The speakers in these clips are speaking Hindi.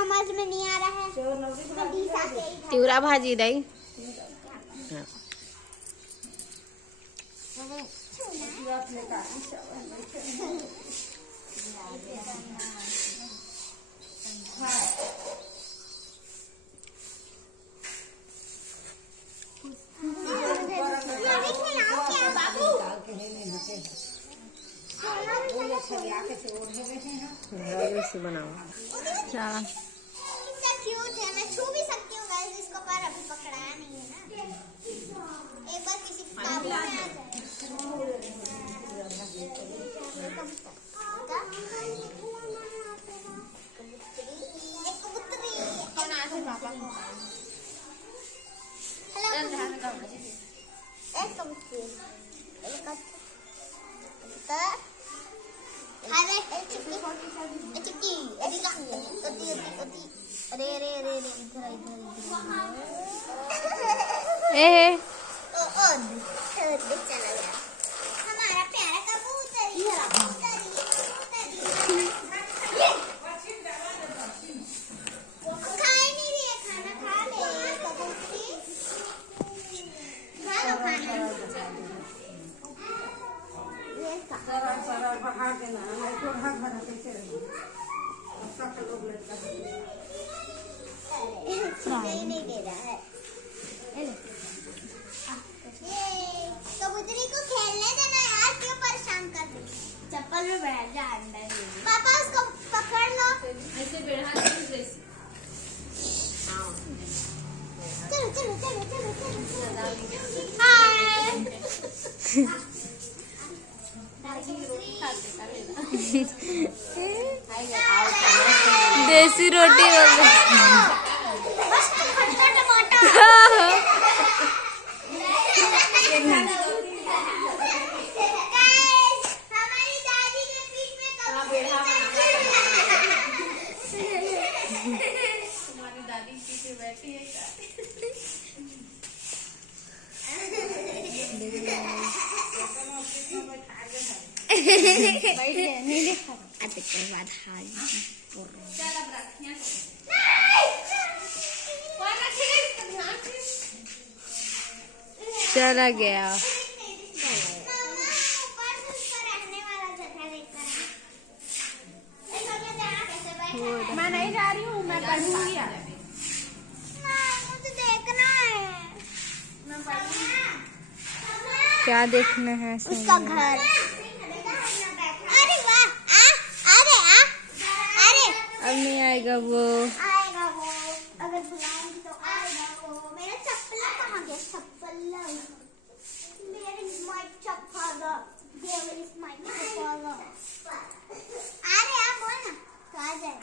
समझ में नहीं आ रहा है। तिवरा भाजी दई बनाओ। क्यूट है, मैं छू भी सकती हूँ गाइस इसको, पर अभी पकड़ाया नहीं है ना। एक बार किसी काबू में आ जाए। अरे अरे अरे इधर इधर चला गया हमारा प्यारा कबूतर। खाए नहीं रही है, खाना खा ले कबूतरी, खा लो खाना। नहीं दे रहा है। कबूतरी को खेलने देना यार, क्यों परेशान कर रही? चप्पल में बैठ जा अंदर। पापा उसको पकड़ लो। ऐसे बैठा दे। चलो चलो चलो चलो चलो। हाय। देसी रोटी हमारी दादी के पीठ में तुम्हारी दादी पीठ में बैठी है। चला गया। मैं नहीं जा रही हूँ, मैं पढ़ूंगी। मुझे देखना है। क्या देखना है? उसका घर। अरे वाह, अरे अब नहीं आएगा वो। आएगा वो, अगर बुलाएंगी तो आएगा वो। मेरा चप्पल कहाँ गया? चप्पल मेरे my chappal. Where is my चप्पल? अरे आप बोल ना, तो आ जाए।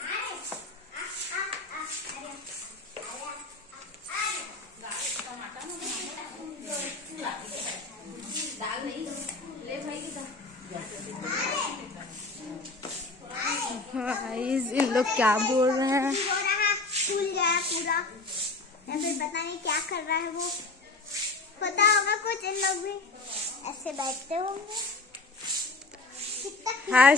दाल नहीं ले भाई की दाल। इन लोग क्या बोल रहे हैं? फूल गया पूरा, या फिर पता नहीं क्या कर रहा है वो। पता होगा कुछ, इन लोग भी ऐसे बैठते होंगे। हाय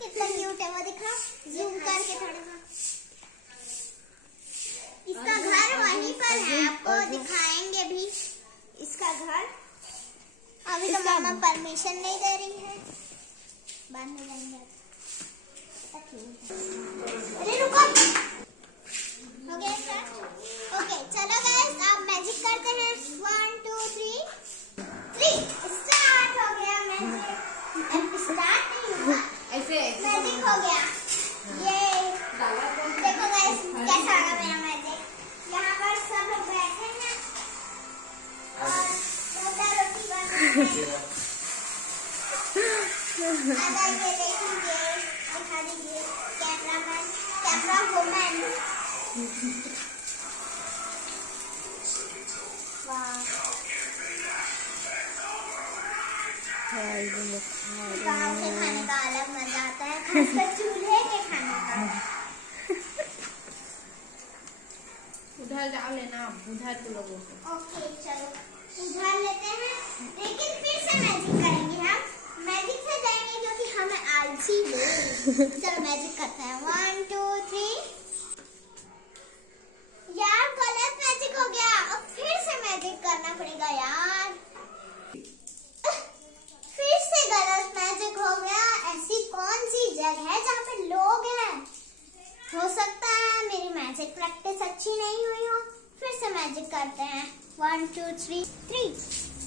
कितना क्यूट है वो, दिखा जूम करके थोड़ा सा। इसका घर वहीं पर है, आपको दिखाएंगे भी इसका घर। अभी तो मामा परमिशन नहीं दे रही है, बाद में जाएंगे। अरे रुको, हो गया स्टार्ट? ओके चलो गाइस, आप मैजिक करते हैं। 1 2 3 स्टार्ट हो गया मैजिक। स्टार्ट नहीं हुआ, ऐसे मैजिक हो गया। ये देखो गाइस कैसा लगा मेरा मैजिक। यहाँ पर सब लोग बैठे हैं और रोटी बन रही है। अगर ये देखेंगे, दिखा दीजिए कैमरामैन, कैमरा वुमन। गाँव के खाने का अलग मजा आता है, खासकर चूल्हे के खाने का। उधर जाओ लेना, उधर तो लोगों को। ओके चलो उधर लेते हैं, लेकिन फिर से मैजिक करेंगे हम। मैजिक से जाएंगे क्योंकि हमें आलस चलो मैजिक करते हैं 1 2 3। यार गलत मैजिक हो गया, अब फिर से मैजिक करना पड़ेगा यार। फिर से गलत मैजिक हो गया। ऐसी कौन सी जगह है जहाँ पे लोग हैं? हो सकता है मेरी मैजिक प्रैक्टिस अच्छी नहीं हुई हो। फिर से मैजिक करते हैं 1 2 3 3।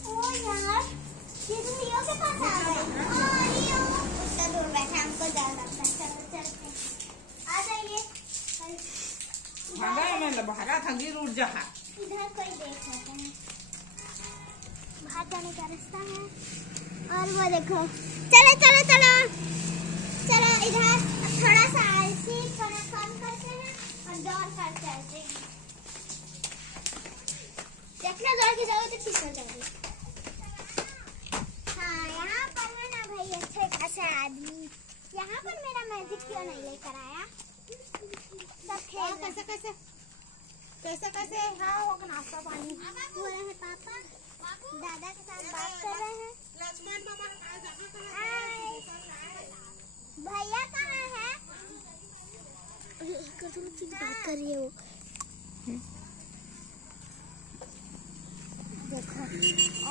ओ यार ये तो लियो के पास आ गए। लियो उतना दूर बैठा, हमको डर लगता है। चलो चलते आ जाइए। भागा था गिर उठ जा। इधर कोई देख लेते हैं, बाहर जाने का रास्ता है। और वो देखो, चलो चलो चलो चलो इधर थोड़ा सा आलसी थोड़ा कम करते हैं और दौड़ कर चलते हैं। देखना दौड़ के जाओ तो ठीक हो जाओगे। हाँ यहाँ पर है ना भाई अच्छे खासे आदमी। यहाँ पर मेरा मैजिक क्यों नहीं लेकर आया? सब खेल कैसे कैसे कैसे कैसे हाँ होगा नाश्ता पानी। वो रहे पापा दादा के साथ बात कर रहे हैं। लक्ष्मण मामा भैया कहाँ है? बात कर रही है वो। देखो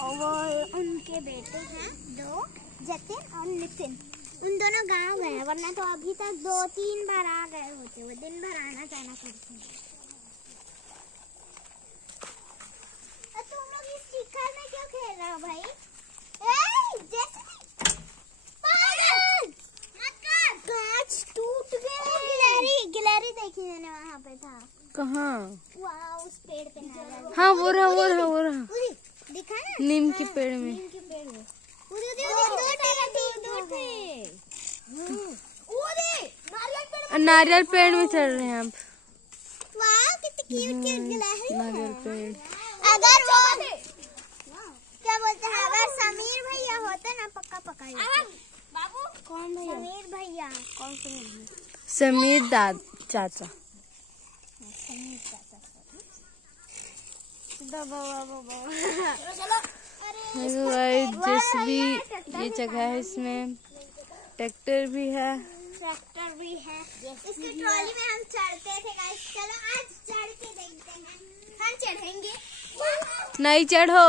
और वो उनके बेटे हैं 2, जतिन और नितिन। उन दोनों गांव गए, वरना तो अभी तक 2-3 बार आ गए होते। वो दिन भर आना जाना करते हैं। तुम लोग इस टिक्कर में क्यों खेल रहे हो भाई? कांच टूट गया। गिलहरी देखी मैंने वहाँ पे था। कहाँ? वाह उस पेड़ पे ना। हाँ वो रहा दिखा ना नीम के पेड़ में। नीम के पेड़ में नारियल पेड़ में चढ़ रहे हैं अब। वाह कितनी क्यूट क्यूट गिलहरी है। नारियल पेड़। अगर वो क्या बोलते हैं, अगर समीर भैया होते ना पक्का पक्का। बाबू कौन भैया? समीर भैया। कौन समीर चाचा। समीर चाचा। चलो जैसे भी ये जगह है, इसमें ट्रैक्टर भी है। इसकी ट्रॉली में हम चढ़ते थे गाइस। चलो आज चढ़ के देखते हैं। हम चढ़ेंगे। नहीं चढ़ो।